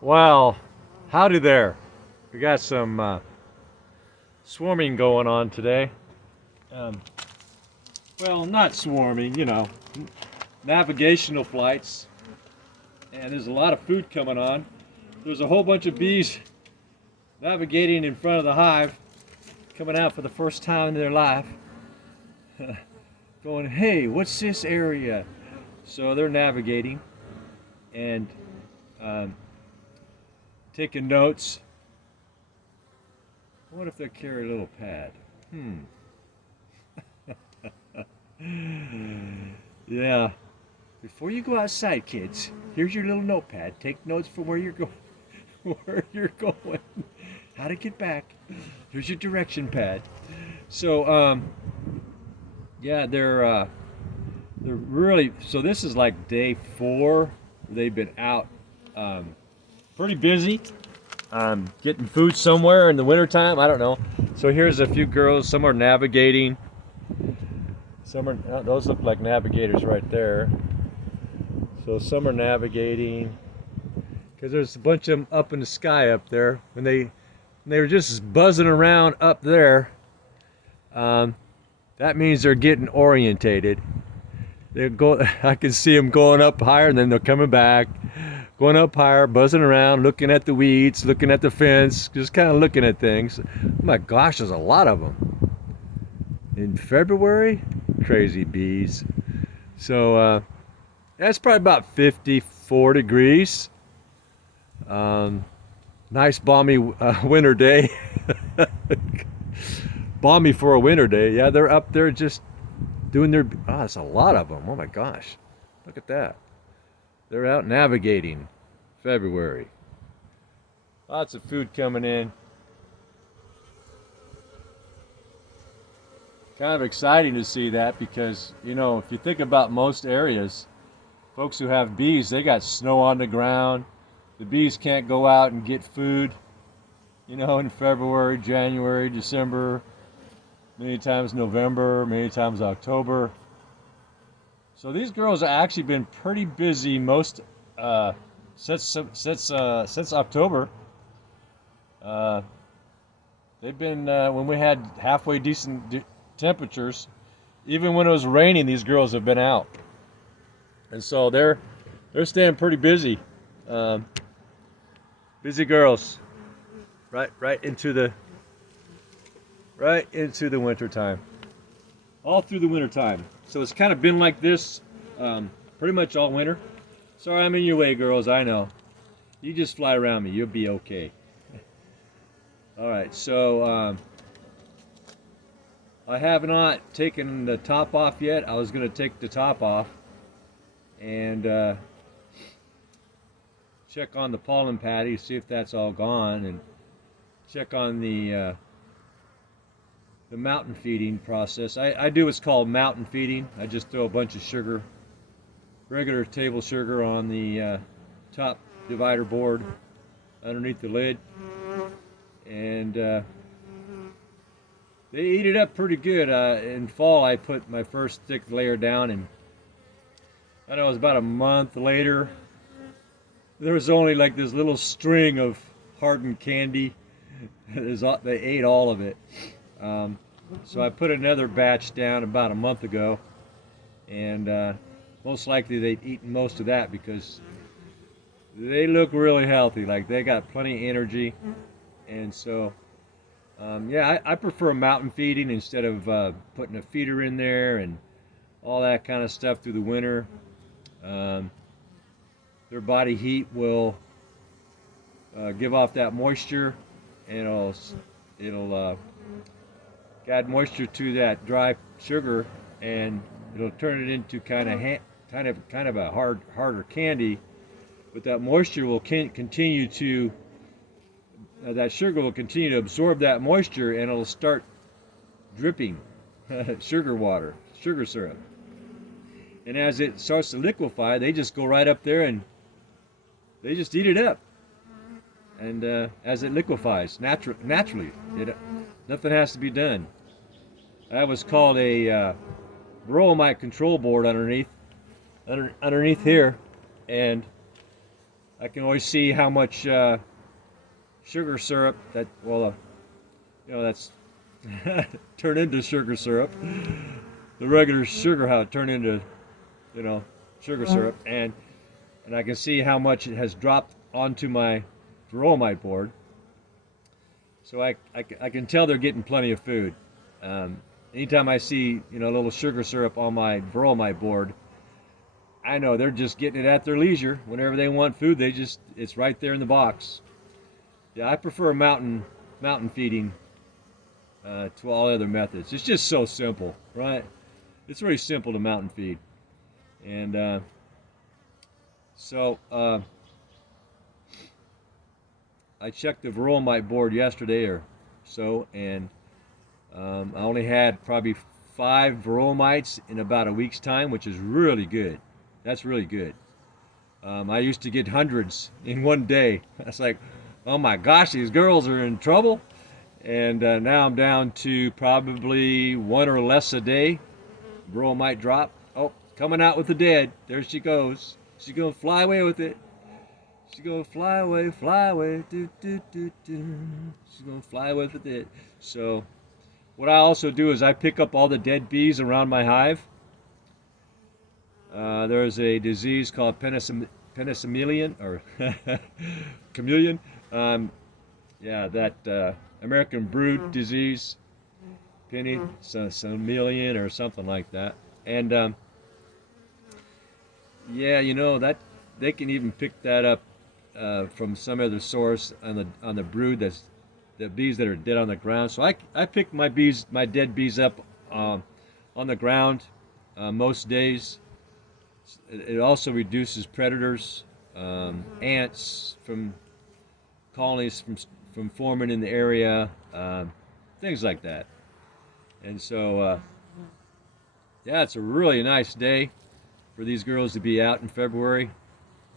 Well, howdy there. We got some swarming going on today. Um, well, not swarming, navigational flights. And there's a lot of food coming on. There's a whole bunch of bees navigating in front of the hive, coming out for the first time in their life, going, hey, what's this area? So they're navigating and um, taking notes. What if they carry a little pad? Yeah. Before you go outside, kids, here's your little notepad. Take notes from where you're going, where you're going, how to get back. Here's your direction pad. So, yeah, they're really. So this is like day 4. They've been out, pretty busy. Getting food somewhere in the wintertime. I don't know. So here's a few girls. Some are navigating. Some are. Those look like navigators right there. So some are navigating because there's a bunch of them up in the sky up there. When they were just buzzing around up there, that means they're getting orientated. They go. I can see them going up higher, and then they're coming back, going up higher, buzzing around, looking at the weeds, looking at the fence, just kind of looking at things. Oh my gosh, there's a lot of them in February. Crazy bees. So that's probably about 54 degrees. Nice balmy winter day. Balmy for a winter day. Yeah, they're up there just doing their. Oh, it's a lot of them. Oh my gosh, look at that. They're out navigating. February. Lots of food coming in. Kind of exciting to see that because, if you think about most areas, folks who have bees, they got snow on the ground. The bees can't go out and get food, in February, January, December, many times November, many times October. So these girls have actually been pretty busy most since October. They've been when we had halfway decent temperatures. Even when it was raining, these girls have been out, and so they're staying pretty busy. Busy girls, right into the winter time, all through the winter time. So it's kind of been like this pretty much all winter. Sorry I'm in your way, girls, I know. You just fly around me, you'll be okay. All right, so I have not taken the top off yet. I was going to take the top off and check on the pollen patty, see if that's all gone, and check on the mountain feeding process. I do what's called mountain feeding. I just throw a bunch of sugar, regular table sugar, on the top divider board underneath the lid, and they eat it up pretty good. In fall, I put my first thick layer down, and I know it was about a month later. There was only like this little string of hardened candy. They ate all of it. So I put another batch down about a month ago, and most likely they'd eaten most of that because they look really healthy. Like they got plenty of energy, and so yeah, I prefer mountain feeding instead of putting a feeder in there and all that kind of stuff through the winter. Their body heat will give off that moisture, and it'll add moisture to that dry sugar, and it'll turn it into kind of a harder candy. But that moisture will continue to that sugar will continue to absorb that moisture, and it'll start dripping sugar syrup. And as it starts to liquefy, they just go right up there and they just eat it up. And as it liquefies naturally, nothing has to be done. That was called a varroa mite control board underneath here, and I can always see how much sugar syrup that's turned into sugar syrup. The regular sugar, how it turned into, sugar syrup, and I can see how much it has dropped onto my varroa mite board. So I can tell they're getting plenty of food. Anytime I see a little sugar syrup on my varroa mite board, I know they're just getting it at their leisure. Whenever they want food, it's right there in the box. Yeah, I prefer mountain feeding to all other methods. It's just so simple, right? It's really simple to mountain feed. And so I checked the varroa mite board yesterday or so, and I only had probably 5 varroa mites in about a week's time, which is really good. That's really good. I used to get hundreds in one day. That's like, oh my gosh, these girls are in trouble. And now I'm down to probably 1 or less a day. Varroa mite drop. Oh, coming out with the dead. There she goes. She's going to fly away with it. She's going to fly away, do, do, do, do. She's going to fly away with it. So what I also do is I pick up all the dead bees around my hive. There's a disease called penicillium or chameleon. That American brood disease, penicillium or something like that. And that they can even pick that up from some other source on the brood, that's the bees that are dead on the ground. So I pick my dead bees up on the ground most days. It also reduces predators, ants from colonies from forming in the area, things like that. And so it's a really nice day for these girls to be out in February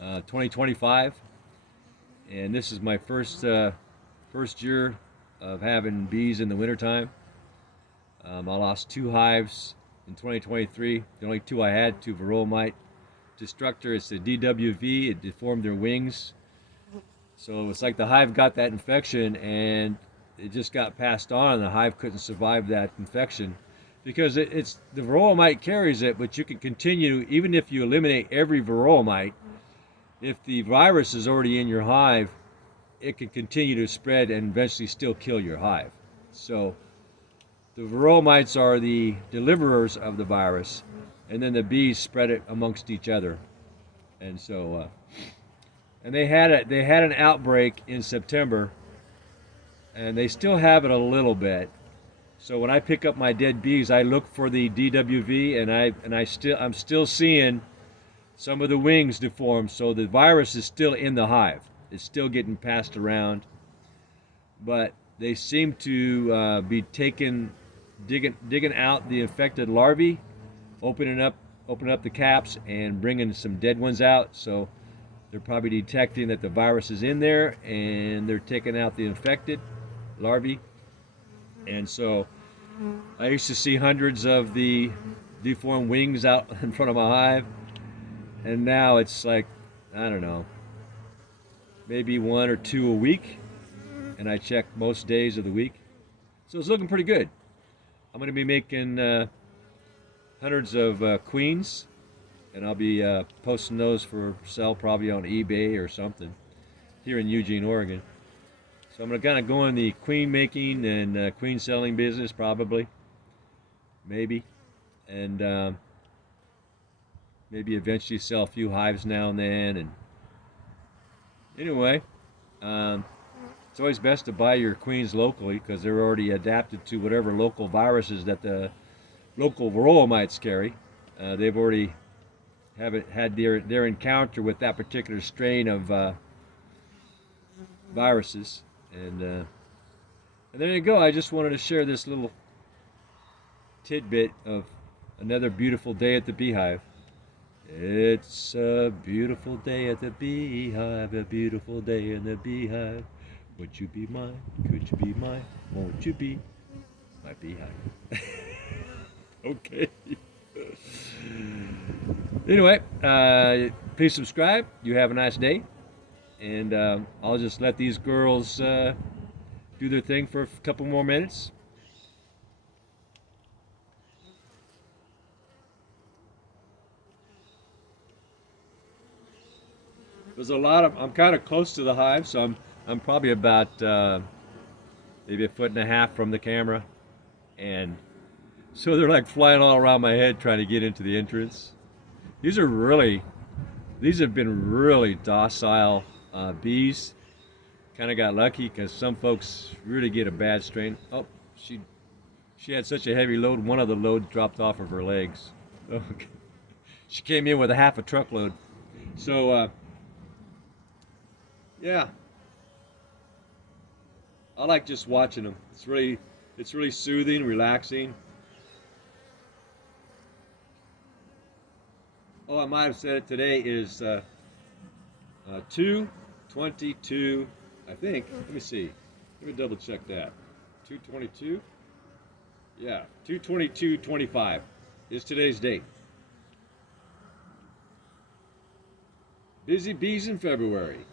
2025. And this is my first year of having bees in the wintertime. I lost 2 hives in 2023. The only 2 I had, 2 varroa mite destructor. It's the DWV. It deformed their wings. So it's like the hive got that infection and it just got passed on, and the hive couldn't survive that infection because it's the varroa mite carries it, but you can continue even if you eliminate every varroa mite. If the virus is already in your hive, it can continue to spread and eventually still kill your hive. So the varroa mites are the deliverers of the virus, and then the bees spread it amongst each other. And so, and they had an outbreak in September, and they still have it a little bit. So when I pick up my dead bees, I look for the DWV, and I'm still seeing some of the wings deformed. So the virus is still in the hive. It's still getting passed around, but they seem to be digging out the infected larvae, opening up the caps and bringing some dead ones out. So they're probably detecting that the virus is in there, and they're taking out the infected larvae. And so I used to see hundreds of the deformed wings out in front of my hive, and now it's like, I don't know, maybe 1 or 2 a week, and I check most days of the week. So it's looking pretty good. I'm going to be making hundreds of queens, and I'll be posting those for sale probably on eBay or something here in Eugene, Oregon. So I'm going to kind of go in the queen making and queen selling business probably, maybe, and maybe eventually sell a few hives now and then. And anyway, it's always best to buy your queens locally because they're already adapted to whatever local viruses that the local varroa mites carry. They've already had their encounter with that particular strain of viruses. And there you go. I just wanted to share this little tidbit of another beautiful day at the Beehive. It's a beautiful day at the Beehive, a beautiful day in the Beehive. Would you be mine? Could you be mine? Won't you be my Beehive? Okay. Anyway, please subscribe. You have a nice day. and I'll just let these girls do their thing for a couple more minutes. There's a lot of, I'm kind of close to the hive, so I'm probably about maybe 1.5 feet from the camera, and so they're like flying all around my head trying to get into the entrance. These have been really docile bees. Kind of got lucky because some folks really get a bad strain. Oh, she had such a heavy load, one of the loads dropped off of her legs. Oh, she came in with a half a truckload. So yeah, I like just watching them. It's really soothing, relaxing. Oh, I might have said it today is 2/22, I think. Let me see. Let me double check that. 2/22? Yeah, 2/22/25 is today's date. Busy bees in February.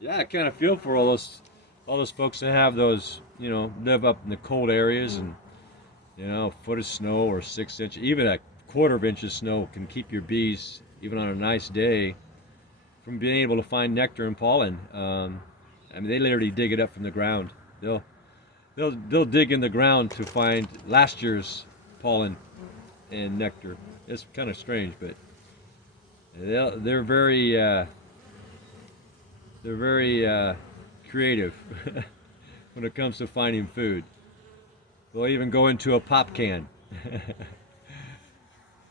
Yeah, I kind of feel for all those folks that have those, live up in the cold areas, and a foot of snow or 6 inches, even a quarter of inch of snow can keep your bees, even on a nice day, from being able to find nectar and pollen. I mean, they literally dig it up from the ground. They'll dig in the ground to find last year's pollen and nectar. It's kind of strange, but they're very creative when it comes to finding food. They'll even go into a pop can.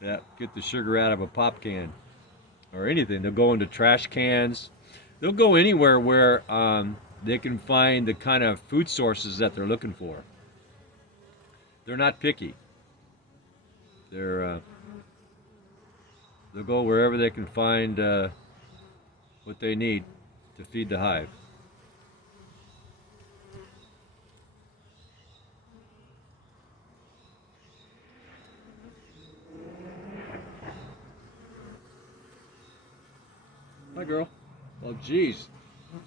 Yeah, get the sugar out of a pop can or anything. They'll go into trash cans. They'll go anywhere where they can find the kind of food sources that they're looking for. They're not picky. They'll go wherever they can find what they need to feed the hive. Hi, girl. Oh, geez.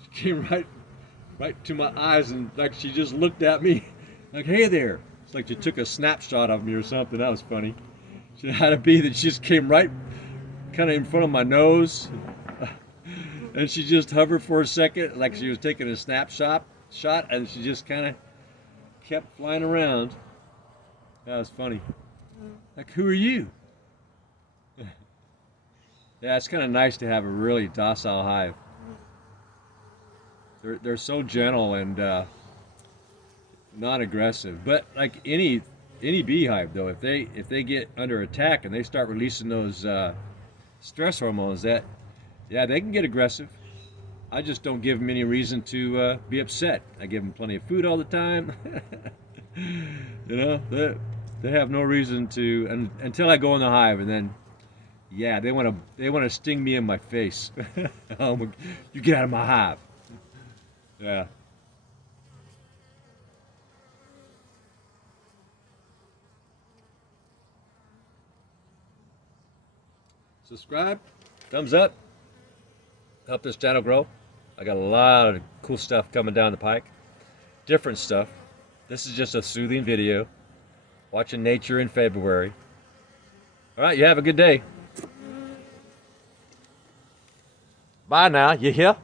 She came right to my eyes, and like she just looked at me like, hey there. It's like she took a snapshot of me or something. That was funny. She had a bee that just came right kind of in front of my nose, and she just hovered for a second like she was taking a snapshot, and she just kind of kept flying around. That was funny. Like, who are you? Yeah, it's kind of nice to have a really docile hive. They're so gentle and not aggressive. But like any beehive, though, if they get under attack and they start releasing those stress hormones, they can get aggressive. I just don't give them any reason to be upset. I give them plenty of food all the time. They have no reason to, until I go in the hive, and then. Yeah, they want to sting me in my face. You get out of my hive. Yeah. Subscribe, thumbs up, help this channel grow. I got a lot of cool stuff coming down the pike. Different stuff. This is just a soothing video. Watching nature in February. All right, you have a good day. Bye now, you hear?